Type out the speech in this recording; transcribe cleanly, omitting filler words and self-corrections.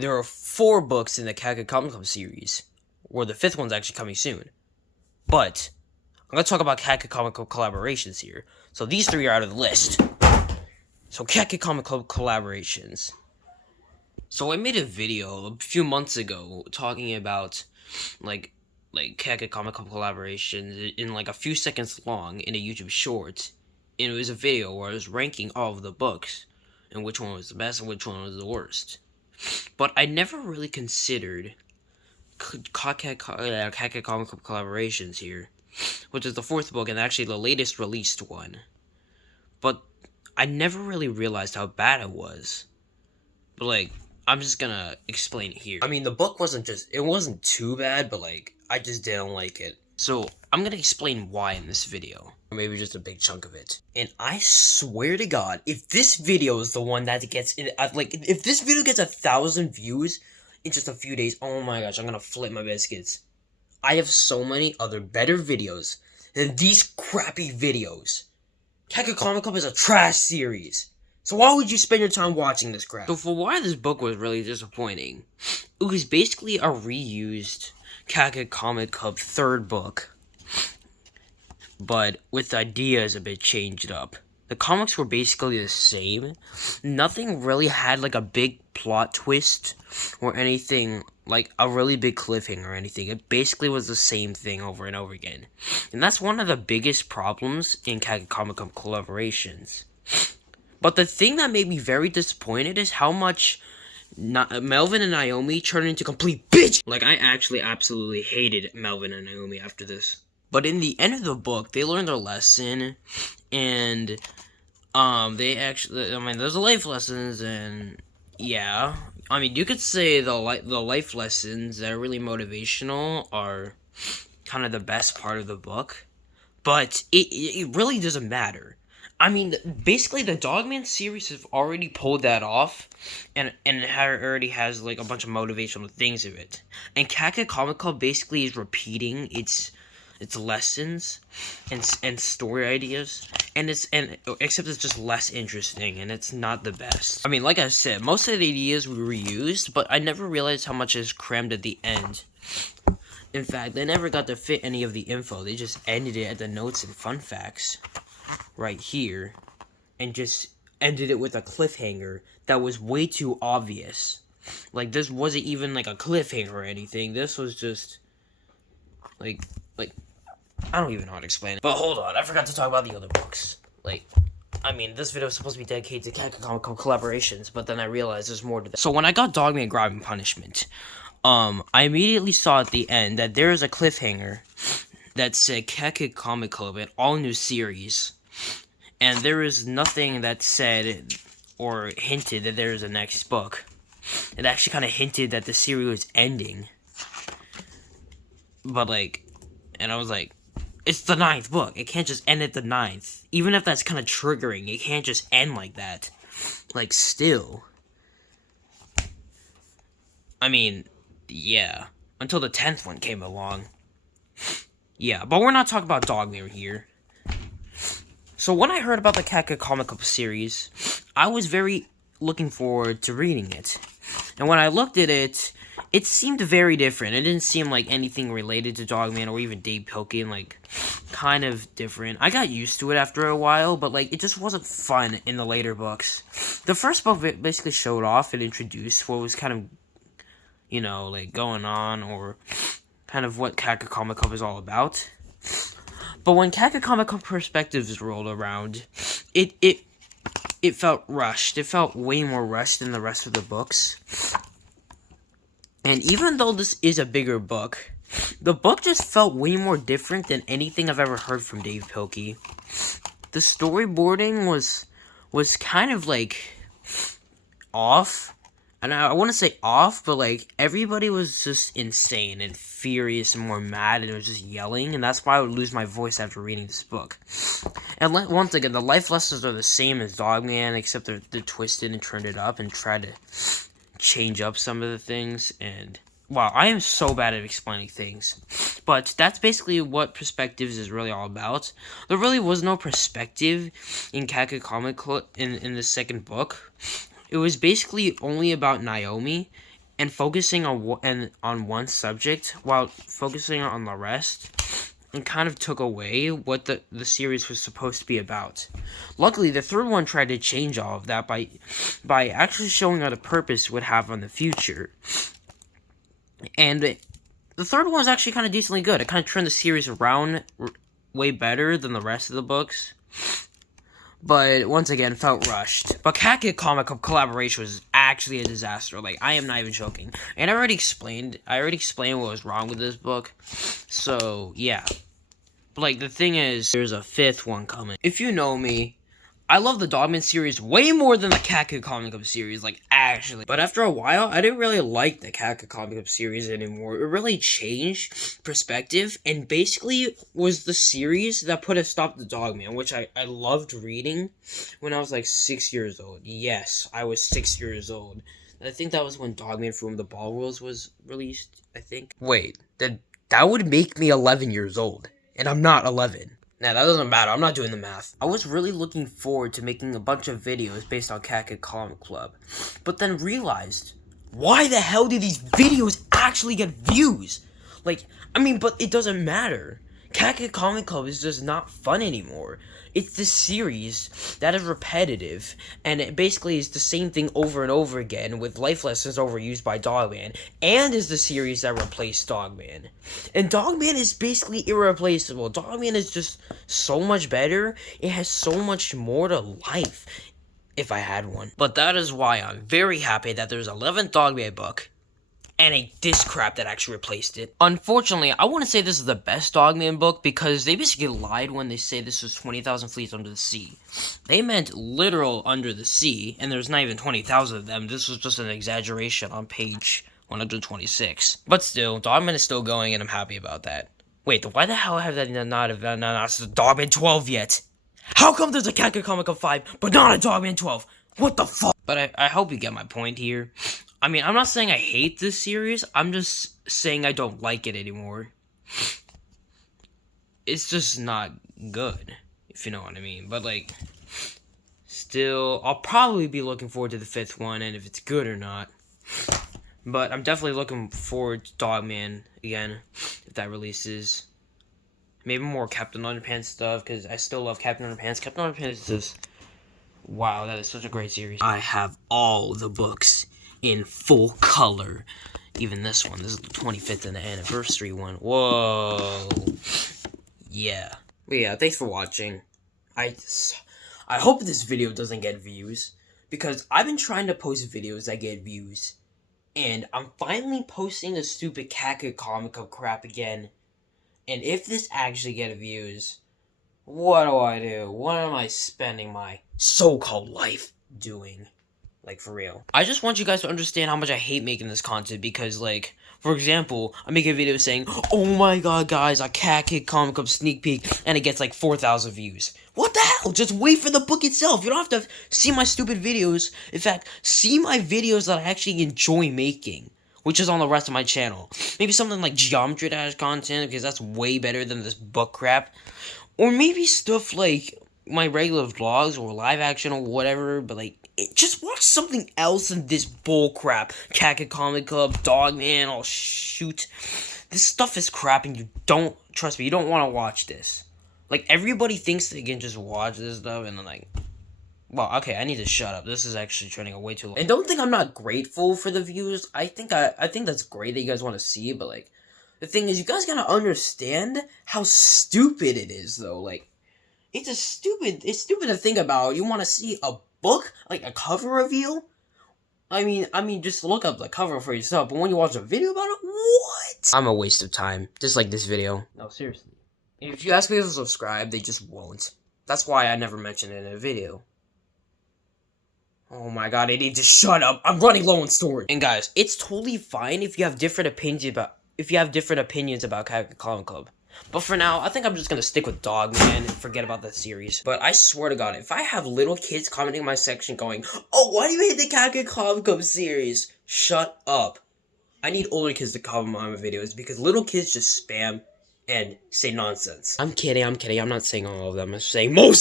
there are 4 books in the Kaka Comic Club series, where the 5th one's actually coming soon. But I'm gonna talk about Kaka Comic Club collaborations here. So these 3 are out of the list. So Kaka Comic Club collaborations. So I made a video a few months ago talking about like Kaka Comic Club collaborations in like a few seconds long in a YouTube short. And it was a video where I was ranking all of the books and which one was the best and which one was the worst. But I never really considered Kaka Comic Club collaborations here, which is the 4th book and actually the latest released one. But I never really realized how bad it was. But like, I'm just gonna explain it here. I mean, the book it wasn't too bad, but like, I just didn't like it. So, I'm gonna explain why in this video. Or maybe just a big chunk of it. And I swear to God, if this video is the one that gets, if this video gets 1,000 views in just a few days, oh my gosh, I'm gonna flip my biscuits. I have so many other better videos than these crappy videos. Kaka Comic Club is a trash series. So why would you spend your time watching this crap? So for why this book was really disappointing, it was basically a reused Kaka Comic Club 3rd book, but with ideas a bit changed up. The comics were basically the same. Nothing really had like a big plot twist or anything, like a really big cliffhanger or anything. It basically was the same thing over and over again. And that's one of the biggest problems in Kaka Comic Club collaborations. But the thing that made me very disappointed is how much Melvin and Naomi turned into complete bitch. Like, I actually absolutely hated Melvin and Naomi after this. But in the end of the book, they learned their lesson, and they actually, I mean, there's life lessons, and yeah, I mean, you could say the life lessons that are really motivational are kind of the best part of the book, but it really doesn't matter. I mean, basically, the Dogman series have already pulled that off, and already has like a bunch of motivational things of it. And Kaka Comic Club basically is repeating its lessons and story ideas, except it's just less interesting and it's not the best. I mean, like I said, most of the ideas were reused, but I never realized how much is crammed at the end. In fact, they never got to fit any of the info. They just ended it at the notes and fun facts right here, and just ended it with a cliffhanger that was way too obvious. Like, this wasn't even like a cliffhanger or anything. This was just like I don't even know how to explain it. But hold on, I forgot to talk about the other books. Like, I mean, this video is supposed to be dedicated to Kaka Comic Club collaborations, but then I realized there's more to that. So when I got Dogman Grab and Punishment, I immediately saw at the end that there is a cliffhanger that said Kaka Comic Club, an all-new series. And there is nothing that said or hinted that there is a next book. It actually kind of hinted that the series was ending. But like, and I was like, it's the 9th book. It can't just end at the 9th. Even if that's kind of triggering, it can't just end like that. Like, still. I mean, yeah. Until the 10th one came along. Yeah, but we're not talking about Dogman here. So when I heard about the Kaka Comic Club series, I was very looking forward to reading it. And when I looked at it, it seemed very different. It didn't seem like anything related to Dogman or even Dave Pilkey, like, kind of different. I got used to it after a while, but, like, it just wasn't fun in the later books. The first book basically showed off and introduced what was kind of, you know, like, going on, or kind of what Kaka Comic Club is all about. But when Kaka Comic Club Perspectives rolled around, it felt rushed. It felt way more rushed than the rest of the books. And even though this is a bigger book, the book just felt way more different than anything I've ever heard from Dave Pilkey. The storyboarding was kind of like off. And I want to say off, but like everybody was just insane and furious and more mad, and it was just yelling, and that's why I would lose my voice after reading this book. And once again, the life lessons are the same as Dogman, except they're twisted and turned it up and tried to change up some of the things. And wow, I am so bad at explaining things, but that's basically what Perspectives is really all about. There really was no perspective in Kaka Comic Club in the second book. It was basically only about Naomi, and focusing on one subject while focusing on the rest, and kind of took away what the series was supposed to be about. Luckily, the third one tried to change all of that by actually showing what a purpose would have on the future. And the third one was actually kind of decently good. It kind of turned the series around way better than the rest of the books. But once again, felt rushed. But Cat Comic Club collaboration was actually a disaster. Like, I am not even joking. And I already explained what was wrong with this book. So, yeah. But, like, the thing is, there's a fifth one coming. If you know me, I love the Dogman series way more than the Cat Comic Club series, like, actually. But after a while, I didn't really like the Cat Comic Club series anymore. It really changed perspective, and basically was the series that put a stop to Dogman, which I loved reading when I was, like, 6 years old. Yes, I was 6 years old. I think that was when Dogman from the Ball Rules was released, I think. Wait, that would make me 11 years old, and I'm not 11. Nah, that doesn't matter. I'm not doing the math. I was really looking forward to making a bunch of videos based on Cat Comic Club, but then realized, why the hell did these videos actually get views? Like, I mean, but it doesn't matter. Cat Comic Club is just not fun anymore. It's this series that is repetitive, and it basically is the same thing over and over again, with life lessons overused by Dogman, and is the series that replaced Dogman. And Dogman is basically irreplaceable. Dogman is just so much better. It has so much more to life, if I had one. But that is why I'm very happy that there's 11th Dogman book, and a disc crap that actually replaced it. Unfortunately, I wouldn't say this is the best Dogman book, because they basically lied when they say this was 20,000 fleets under the sea. They meant literal under the sea, and there's not even 20,000 of them. This was just an exaggeration on page 126. But still, Dogman is still going, and I'm happy about that. Wait, why the hell have they not announced Dogman 12 yet? How come there's a Cat Comic Club 5, but not a Dogman 12? What the fuck? But I hope you get my point here. I mean, I'm not saying I hate this series, I'm just saying I don't like it anymore. It's just not good, if you know what I mean. But, like, still, I'll probably be looking forward to the fifth one, and if it's good or not. But I'm definitely looking forward to Dogman again, if that releases. Maybe more Captain Underpants stuff, because I still love Captain Underpants. Captain Underpants is just, wow, that is such a great series. I have all the books in full color. Even this one. This is the 25th anniversary one. Whoa. Yeah. But yeah, thanks for watching. I hope this video doesn't get views, because I've been trying to post videos that get views, and I'm finally posting the stupid Cat Comic Club crap again. And if this actually gets views, what do I do? What am I spending my so-called life doing? Like, for real. I just want you guys to understand how much I hate making this content, because, like, for example, I make a video saying, oh my god, guys, a Cat Comic Club sneak peek, and it gets, like, 4,000 views. What the hell? Just wait for the book itself. You don't have to see my stupid videos. In fact, see my videos that I actually enjoy making, which is on the rest of my channel. Maybe something like Geometry Dash content, because that's way better than this book crap. Or maybe stuff like my regular vlogs or live action or whatever, but, like, just watch something else than this bull crap. Cat Comic Club, Dogman, oh shoot. This stuff is crap, and you don't, trust me, you don't want to watch this. Like, everybody thinks they can just watch this stuff, and then, like, well, okay, I need to shut up. This is actually turning way too long. And don't think I'm not grateful for the views. I think that's great that you guys want to see, but, like, the thing is, you guys gotta understand how stupid it is, though. Like, it's stupid to think about. You want to see a book, like a cover reveal? I mean, just look up the cover for yourself, but when you watch a video about it, what? I'm a waste of time, just like this video. No, seriously. If you ask people to subscribe, they just won't. That's why I never mentioned it in a video. Oh my god, I need to shut up. I'm running low on storage. And guys, it's totally fine if you have different opinions about Cat Comic Club. But for now, I think I'm just gonna stick with Dogman and forget about that series. But I swear to god, if I have little kids commenting in my section going, oh, why do you hate the Cat Comic Club series? Shut up. I need older kids to comment on my videos, because little kids just spam and say nonsense. I'm kidding, I'm not saying all of them. I'm saying most of them.